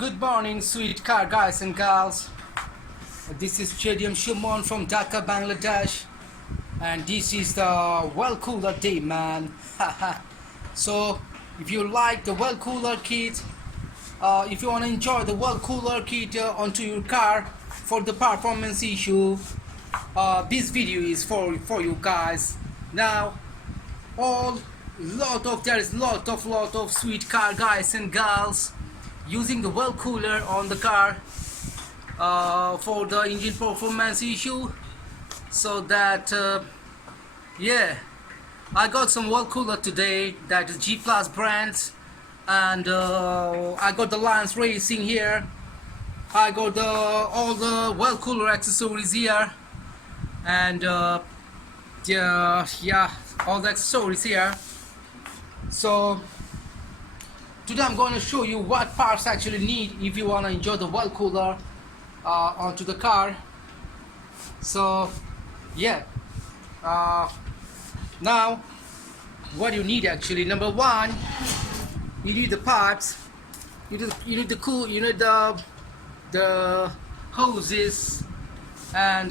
Good morning, sweet car guys and gals. This is Chedium Shumon from Dhaka, Bangladesh, and this is the well cooler day, man. So, if you like the well cooler kit, if you want to enjoy the well cooler kit onto your car for the performance issue, this video is for you guys. Now, there is lot of sweet car guys and gals using the well cooler on the car for the engine performance issue. So that yeah, I got some well cooler today, that is gplus brands, and I got the Lines Racing here. I got all the well cooler accessories here, and yeah, all the accessories here. So today I'm going to show you what parts actually need if you want to enjoy the well cooler onto the car. So yeah, now what you need actually, number one, you need the pipes, you need the hoses, and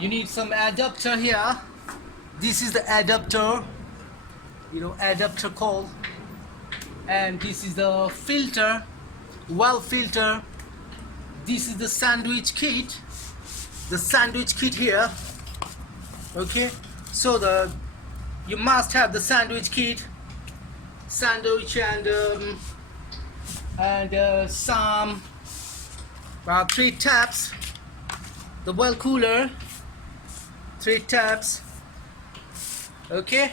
you need some adapter here. This is the adapter, adapter called, and this is the filter, well filter. This is the sandwich kit, here. Okay, so you must have the sandwich kit, and some 3 taps, the well cooler, 3 taps. Okay,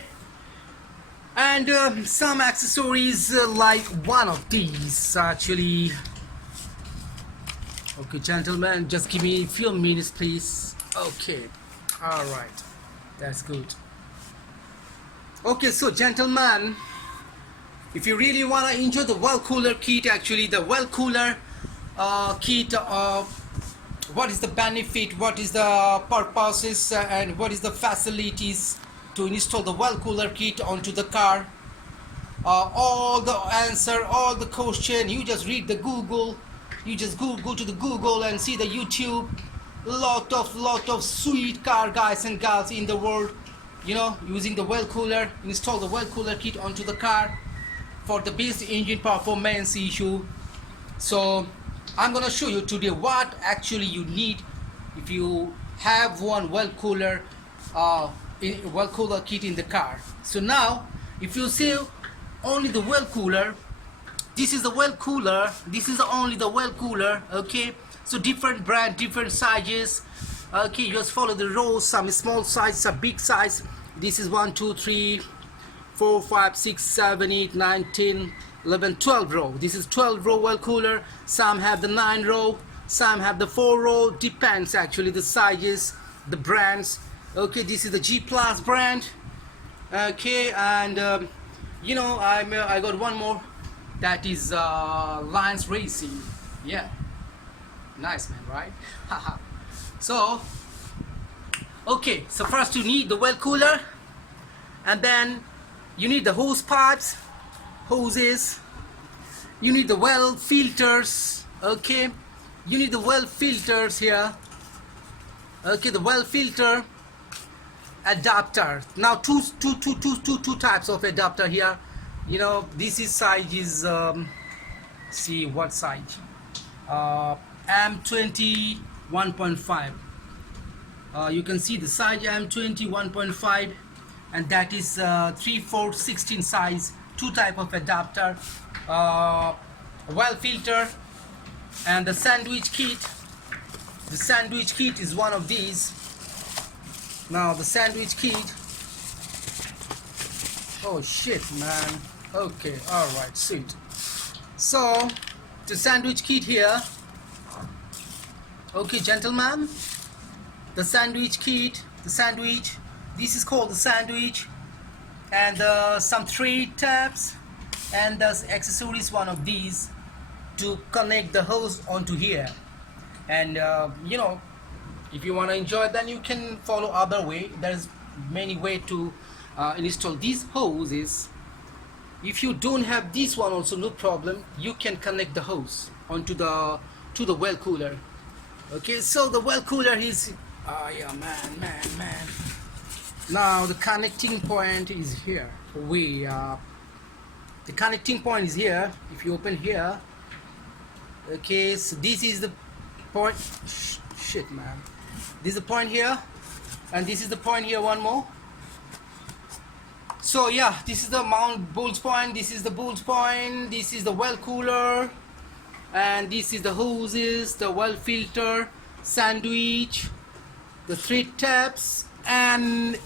and some accessories like one of these actually. Okay, gentlemen, just give me a few minutes, please. Okay, all right, that's good. Okay, so gentlemen, if you really want to enjoy the well cooler kit, actually the well cooler kit, what is the benefit, what is the purposes, and what is the facilities to install the well cooler kit onto the car, all the answer, all the question, you just read the Google. You just go to the Google and see the YouTube. Lot of sweet car guys and gals in the world, using the well cooler, install the well cooler kit onto the car for the best engine performance issue. So I'm gonna show you today what actually you need if you have one well cooler kit in the car. So now, if you see only the well cooler, this is the well cooler, this is only the well cooler. Okay, so different brand, different sizes. Okay, you just follow the rows, some small size, some big size. This is 1 2 3 4 5 6 7 8 9 10 11 12 row. This is 12 row well cooler. Some have the 9 row, some have the 4 row, depends actually the sizes, the brands. Okay, this is the gplus brand. Okay, and I got one more, that is Lines Racing. Yeah, nice, man, right? So okay, so first you need the well cooler, and then you need the hoses, you need the well filters. Okay, you need the well filters here. Okay, the well filter adapter. Now two types of adapter here. This is size is see what size, M20 1.5. You can see the size M20 1.5, and that is 3/4 16 size. 2 type of adapter, well filter, and the sandwich kit. The sandwich kit is one of these. Now the sandwich kit, oh shit, man. Okay, all right, sweet. So the sandwich kit here. Okay, gentlemen, the sandwich kit, this is called the sandwich, and some 3 tabs, and the accessories, one of these to connect the hose onto here. And if you want to enjoy, then you can follow other way. There's many way to install these hoses. if you don't have this one also, no problem, you can connect the hose onto the to the well cooler. Okay, so the well cooler is yeah, man, now the connecting point is here. The connecting point is here. If you open here, okay, so this is the point. Shit, man, this is the point here, and this is the point here, one more. So yeah, this is the mount bolts point, this is the bolts point, this is the well cooler, and this is the hoses, the well filter, sandwich, the thread tabs, and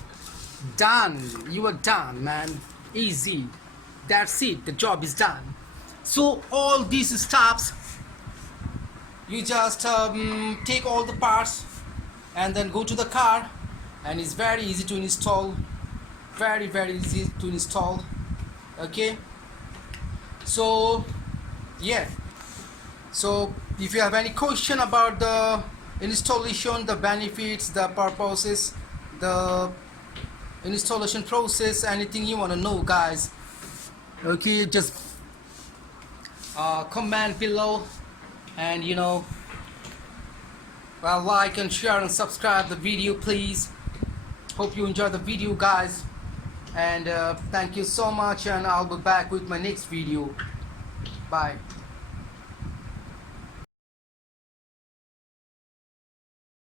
done. You are done, man. Easy. That's it. The job is done. So all these stuffs, you just take all the parts and then go to the car, and it's very easy to install. Very easy to install. Okay, so yeah, so if you have any question about the installation, the benefits, the purposes, the installation process, anything you want to know, guys, okay, just comment below, and well, like and share and subscribe the video, please. Hope you enjoy the video, guys, and thank you so much, and I'll be back with my next video. Bye.